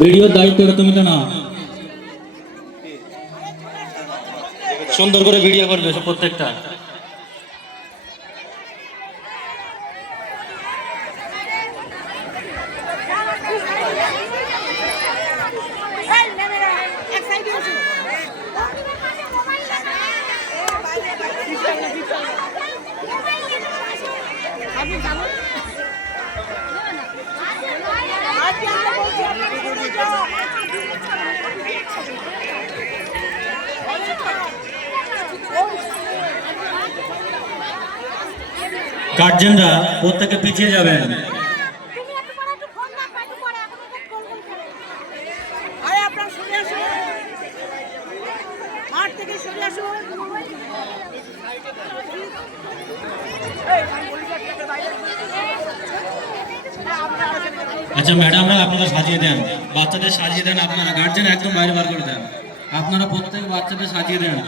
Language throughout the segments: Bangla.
ভিডিওর দায়িত্বটা তুমি তো না, সুন্দর করে ভিডিও করবে প্রত্যেকটা। গার্জেনরা প্রত্যেকে পিছিয়ে যাবেন। আচ্ছা ম্যাডামরা আপনারা সাজিয়ে দেন, বাচ্চাদের সাজিয়ে দেন, আপনারা গার্জেন একদম বাইরে বার করে দেন, আপনারা প্রত্যেক বাচ্চাদের সাজিয়ে দেন।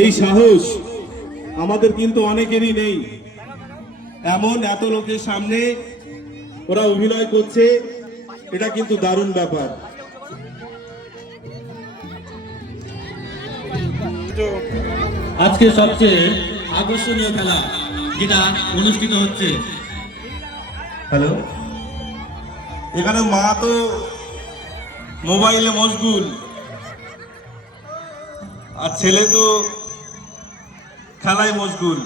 এই সাহস আমাদের কিন্তু অনেকেরই নেই। এমন এত লোকের সামনে ওরা অভিনয় করছে, এটা কিন্তু দারুণ ব্যাপার। আজকে সবচেয়ে আকর্ষণীয় খেলা যেটা অনুষ্ঠিত হচ্ছে। হ্যালো, এখানে মা তো মোবাইলে মশগুল, আর ছেলে তো খেলায় মশগুল।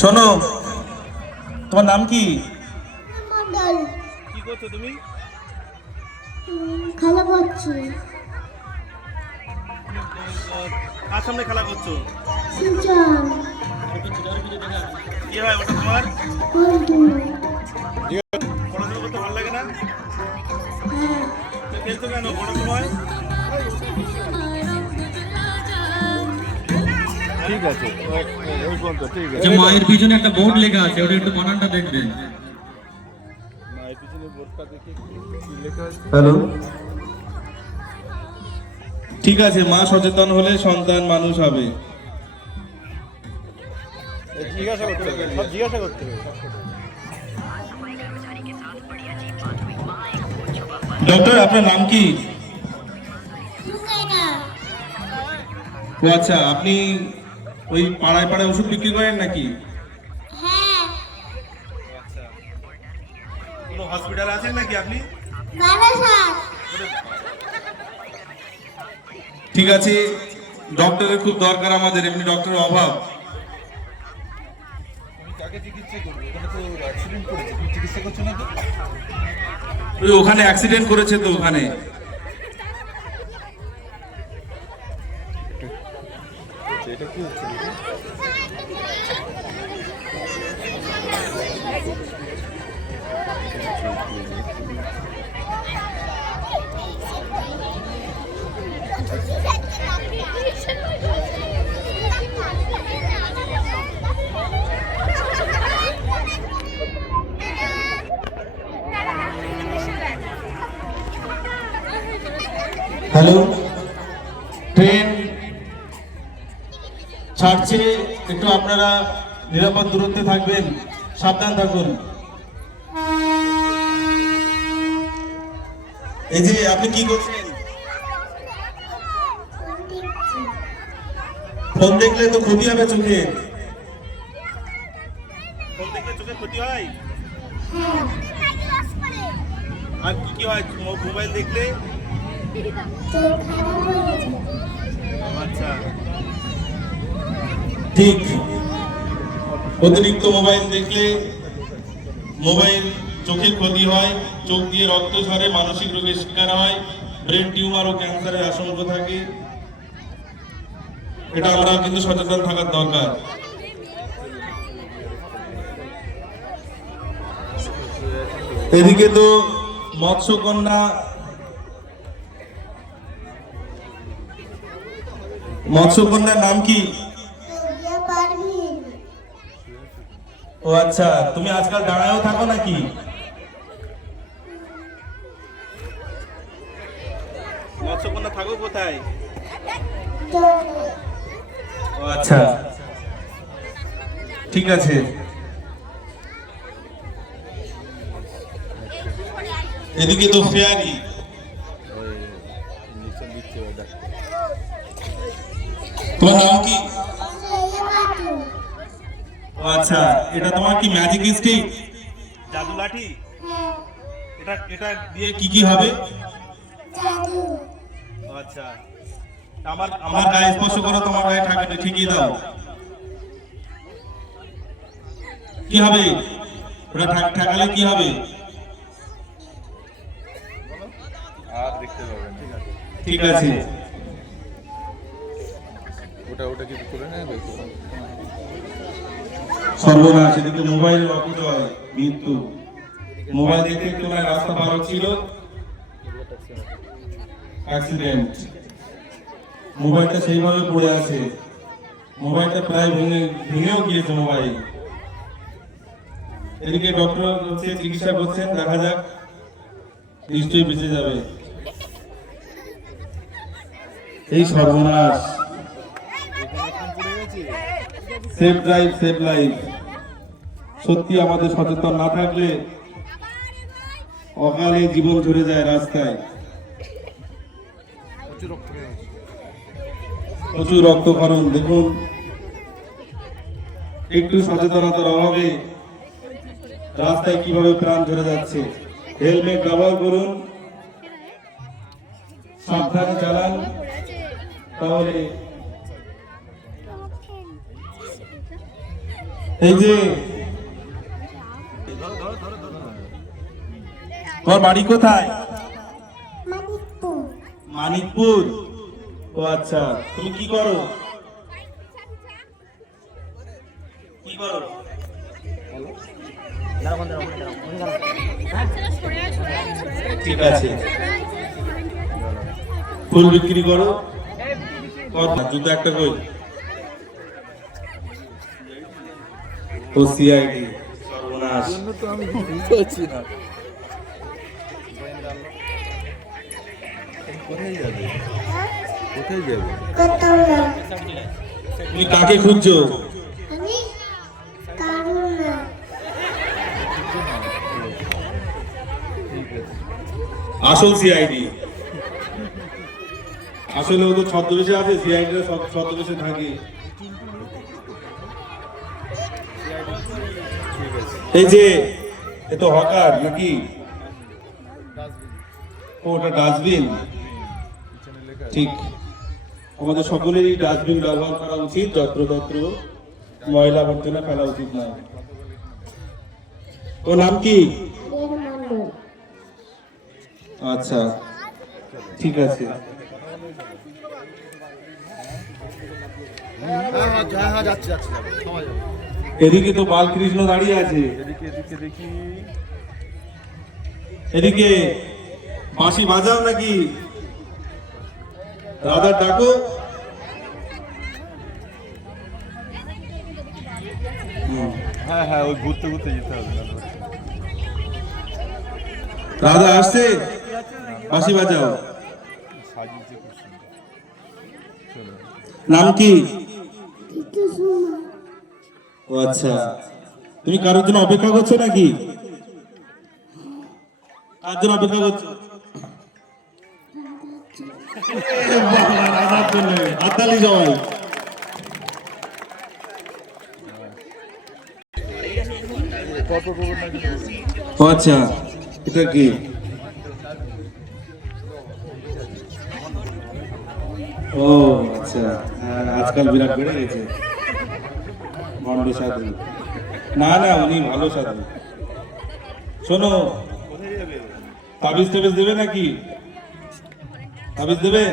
শোনো, তোমার নাম কি? কি করছো তুমি? খেলা করছি। কার সামনে খেলা করছো? সুজন। কি হয় ওটা তোমার? বন্ধু। পড়াশোনা করতে ভালো লাগে না? হ্যাঁ। খেলছো কেন বড় সময়? ঠিক আছে, ওই পর্যন্ত ঠিক আছে। মায়ের পিছনে একটা বোর্ড লেখা আছে, ওটা একটু বানানটা দেখবেন। মায়ের পিছনে বোর্ডটা দেখে কি লেখা আছে? হ্যালো, ঠিক আছে, মা সচেতন হলে সন্তান মানুষ হবে। জিজ্ঞাসা করতে হবে, সব জিজ্ঞাসা করতে হবে। ডক্টর, আপনার নাম কি? ও আচ্ছা, আপনি ওই পাড়ায় পাড়ায় ওষুধ বিক্রি করেন নাকি? হ্যাঁ। আচ্ছা, কোনো হসপিটাল আছেন নাকি আপনি? ঠিক আছে, ডক্টরের খুব দরকার আমাদের, এমনি ডক্টরের অভাব। ওখানে অ্যাক্সিডেন্ট করেছে তো ওখানে। হ্যালো, ট্রেন ছাড়ছে, একটু আপনারা নিরাপদ দূরত্বে থাকবেন, সাবধান থাকুন। এই যে আপনি কি করছেন? ফোন দেখলে তো ক্ষতি হবে চোখে। ফোন দেখলে চোখে ক্ষতি হয়? আর কি কি হয় মোবাইল দেখলে? আচ্ছা, ঠিক, অতিরিক্ত মোবাইল দেখলে মোবাইল চোখের ক্ষতি হয়, চোখ দিয়ে রক্ত ঝরে, মানসিক রোগের শিকার হয়, ব্রেন টিউমার ও ক্যান্সারের আশঙ্কা থাকে। এটা আমরা কিন্তু সচেতন থাকার দরকার। এদিকে তো মৎস্যকন্যা মৎস্যকন্যার নাম কি? ও আচ্ছা, তুমি আজকাল দাঁড়ায়ও থাকো নাকি? মৎস্যকন্যা থাকো কোথায়? জলে ও আচ্ছা, ঠিক আছে। এদিকে তো ফেয়ারি। তোমার নাম কি? বাটু ও আচ্ছা, এটা তোমার কি ম্যাজিক স্টিক, জাদু লাঠি? হ্যাঁ এটা দিয়ে কি কি হবে? জাদু ও আচ্ছা, আমার গায়ে স্পর্শ করো, তোমার গায়ে ঠাকুরকে ঠিকই দাও। কি হবে? ওটা ঠাকালে কি হবে? আর দেখতে পাবেন। ঠিক আছে। ওটা কিছু করে নেবে। সর্বনাশ, এদিকে মোবাইলের অপচয়, মৃত্যু। মোবাইল দেখতে একটু না রাস্তা পার হচ্ছিল, অ্যাক্সিডেন্ট। মোবাইলটা সেইভাবে পড়ে আছে, মোবাইলটা প্রায় ভেঙেও গিয়েছে মোবাইল। এদিকে ডক্টর হচ্ছে চিকিৎসা করছেন, দেখা যাক, নিশ্চয়ই বেঁচে যাবে। এই সর্বনাশ। Safe drive save life. সত্যি আমাদের সচেতন না থাকলে অকালে জীবন ঝরে যায় রাস্তায়। প্রচুর রক্তক্ষরণ, দেখুন একটু সচেতনতার অভাবে রাস্তায় কিভাবে প্রাণ ঝরে যাচ্ছে। হেলমেট ব্যবহার করুন, সাবধানে চালান, তাহলে। এই যে তোমার বাড়ি কোথায়? মানিকপুর মানিকপুর। ও আচ্ছা, তুমি কি করো? কি করো? ঠিক আছে, ফুল বিক্রি করো। জুতো একটা কই? ও সিআইডি। সর্বনাশ। তো আমি বুঝতে পারছি না কোথায় যাবে। কোথাও না তুমি কাকে খুঁজছো? আমি কারণ না আসল সিআইডি। আসলে ও তো ছদ্মবেশে আছে, সিআইডি ছদ্মবেশে থাকে। এই যে এ তো হকার নাকি? ও, ওটা ডাস্টবিন। ঠিক, আমাদের সকলেরই ডাস্টবিন ব্যবহার করা উচিত, যত্রতত্র ময়লা আবর্জনা ফেলা উচিত নয়। ও নাম কি? এর মন্ডল আচ্ছা, ঠিক আছে। এদিকে তো বালকৃষ্ণ দাঁড়িয়ে আছে। এদিকে দেখি। এদিকে বাঁশি বাজাও নাকি? দাদা ডাকো। হ্যাঁ, ওই ঘুরতে যেতে হবে। দাদা আসছে, বাঁশি বাজাও। সাজিয়েছে খুব সুন্দর। চলো। নাম কি? কিছু সময় ও আচ্ছা, তুমি কারোর জন্য অপেক্ষা করছো নাকি? কার জন্য অপেক্ষা করছো? রাজার জন্য। হাততালি সবাই। ও আচ্ছা, এটা কি? ও আচ্ছা, হ্যাঁ, আজকাল বিরাট বেড়ে গেছে মন্ড সাধু। না না, উনি ভালো সাধু। শোনো, তাবিজ টাবিজ দেবে নাকি? তাবিজ দেবে?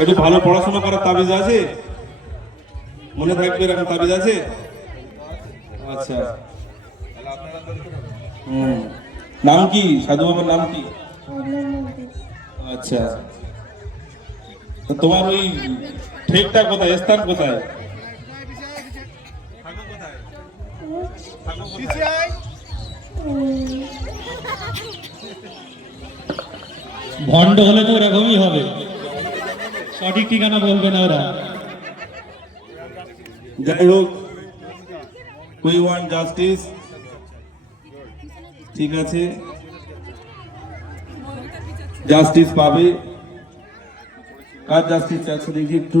একটু ভালো পড়াশোনা করার তাবিজ আছে? মনে থাকবে এরকম তাবিজ আছে? আচ্ছা, নাম কি? সাধু বাবার নাম কি? আচ্ছা, তো তোমার ওই ঠেকটা কোথায়, স্থান কোথায়? উম, ভণ্ড হলে তো এরকমই হবে, সঠিক ঠিকানা বলবে না ওরা। যাই হোক, উই ওয়ান্ট জাস্টিস। ঠিক আছে, জাস্টিস পাবে। কার জাস্টিস চাচ্ছে দেখি একটু।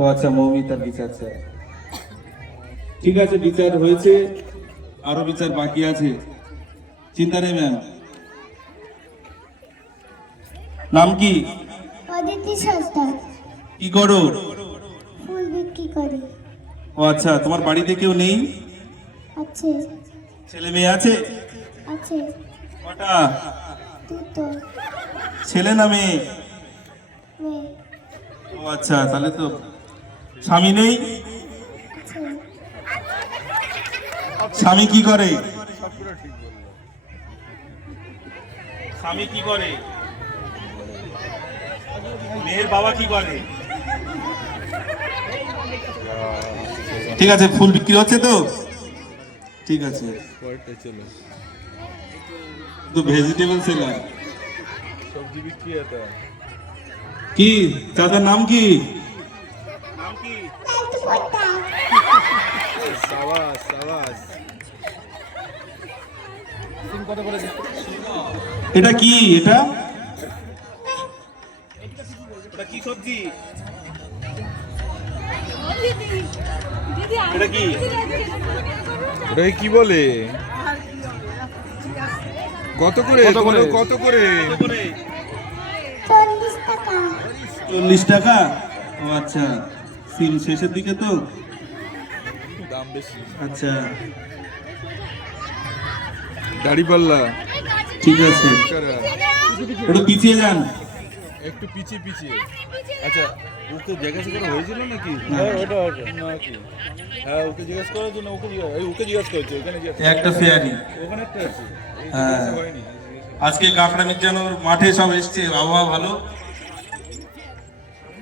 ও আচ্ছা, মৌমিতার বিচার চায়। ঠিক আছে, বিচার হয়েছে, আরো বিচার বাকি আছে, চিন্তা নেই ম্যাম। নাম কি? অদিতি সর্দার। কি করো? ফুল বিক্রি করি। ও আচ্ছা, তোমার বাড়িতে কেউ নেই? আছে। ছেলে মেয়ে আছে? আছে। কটা? দুটো। ছেলে না মেয়ে? মেয়ে। ও আচ্ছা, তাহলে তো স্বামী নেই? আছে। স্বামী কি করে? স্বামী কি করে? মেয়ের বাবা কি করে? ঠিক আছে, ফুল বিক্রি হচ্ছে তো? ঠিক আছে, তো ভেজিটেবল সেলার। সবজি বিক্রি এটা। কি দাদার নাম কি? সাবাস সাবাস। এটা কি? এটা কি সবজি? এটা কি? ওটা কি বলে? কত করে? কত করে? 40 টাকা। 40 টাকা? ও আচ্ছা, সিম শেষের দিকে তো, দাম বেশি। আচ্ছা দাড়িপাল্লা। ঠিক আছে, একটু পিছিয়ে যান। একটু পিছিয়ে পিছিয়ে। আচ্ছা, ওকে জিজ্ঞাসা করা হয়েছিল নাকি? হ্যাঁ। ওটা নাকি? হ্যাঁ, ওকে জিজ্ঞাসা করার জন্য ওকে জিজ্ঞাসা করছে। ওখানে একটা ফেয়ারি। ওখানে একটা আছে। হ্যাঁ, হয়নি। আজকে কাঁকড়া মির্জানোর মাঠে সব এসছে, আবহাওয়া ভালো,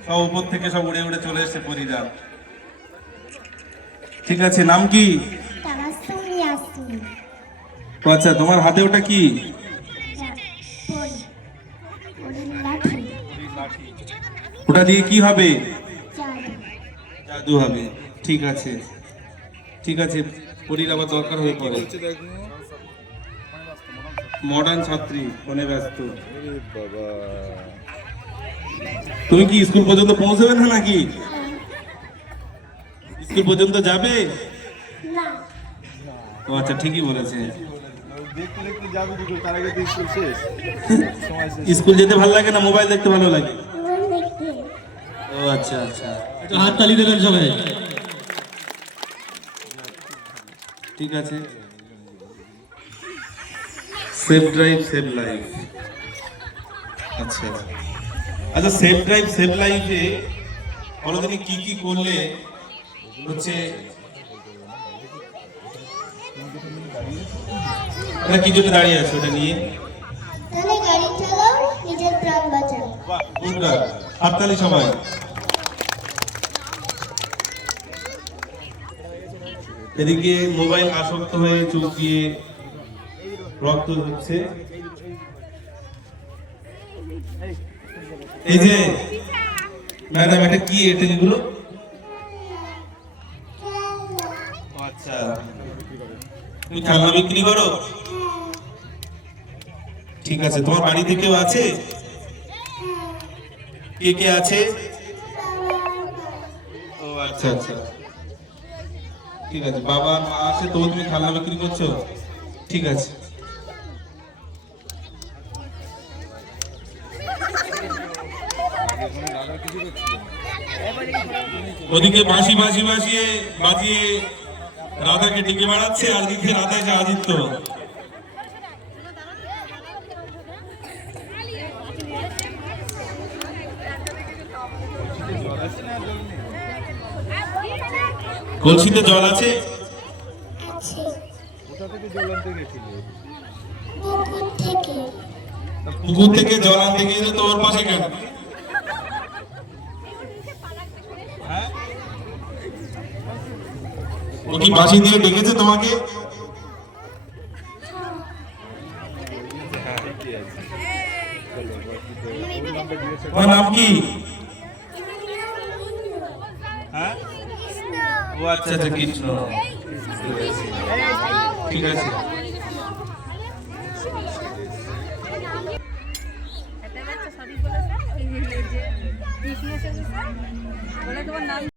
সব উপর থেকে সব উড়ে উড়ে চলে এসছে পরিরা। ঠিক আছে, নাম কি? তাবাসসুম ইয়াসমিন। ও আচ্ছা, তোমার হাতে ওটা কি? পরি। পরির লাঠি। ওটা দিয়ে কি হবে? জাদু। জাদু হবে। ঠিক আছে, ঠিক আছে, পরির আবার দরকার হয়ে পড়ে। বলছে দেখো। মডার্ন ছাত্রী, ফোনে ব্যস্ত। আরে বাবা। তুমি কি স্কুল পর্যন্ত পৌঁছবে না নাকি? স্কুল পর্যন্ত যাবে? না। ও আচ্ছা, ঠিকই বলেছে। দেখতে দেখতে যাবে দুটো, তার আগে তো স্কুল শেষ। সময় শেষ। স্কুল যেতে ভালো লাগে না মোবাইল দেখতে ভালো লাগে? মোবাইল দেখতে। ও আচ্ছা আচ্ছা, একটু হাত তালি দেবেন সবাই। ঠিক আছে। Safe drive save life. আচ্ছা আচ্ছা, সেফ ড্রাইভ সেভ লাইফে বলদিন কি কি করলে হচ্ছে, ওটা কি জন্য দাঁড়িয়ে আছে ওটা নিয়ে? তাহলে গাড়ি চালাও, নিজের প্রাণ বাঁচাও। বাহ, গুডরা, হাততালি সবাই। এদিকে মোবাইল আসক্ত হয়ে চোখ দিয়ে রক্ত হচ্ছে। এই যে ম্যাডাম, এটা কি? এটা এগুলো আচ্ছা, তুমি খেলনা বিক্রি করো? ঠিক আছে, তোমার বাড়িতে কেউ আছে? কে কে আছে? ও আচ্ছা আচ্ছা, ঠিক আছে, বাবা মা আছে, তো তুমি খেলনা বিক্রি করছো? ঠিক আছে। ওদিকে বাঁশি বাঁশি বাঁশিয়ে বাজিয়ে রাধাকে ডেকে বেড়াচ্ছে, আর দিকে রাধা এসে আদিত্য। কলসিতে জল আছে? আছে। কোথা থেকে জল আনতে গেছিল? পুকুর থেকে। পুকুর থেকে জল আনতে গিয়ে তো ওর পাশে কেন? ও কি বাঁশি দিয়ে ডেকেছে তোমাকে? তোমার নাম কি? হ্যাঁ, ও আচ্ছা আচ্ছা, কৃষ্ণ। ঠিক আছে।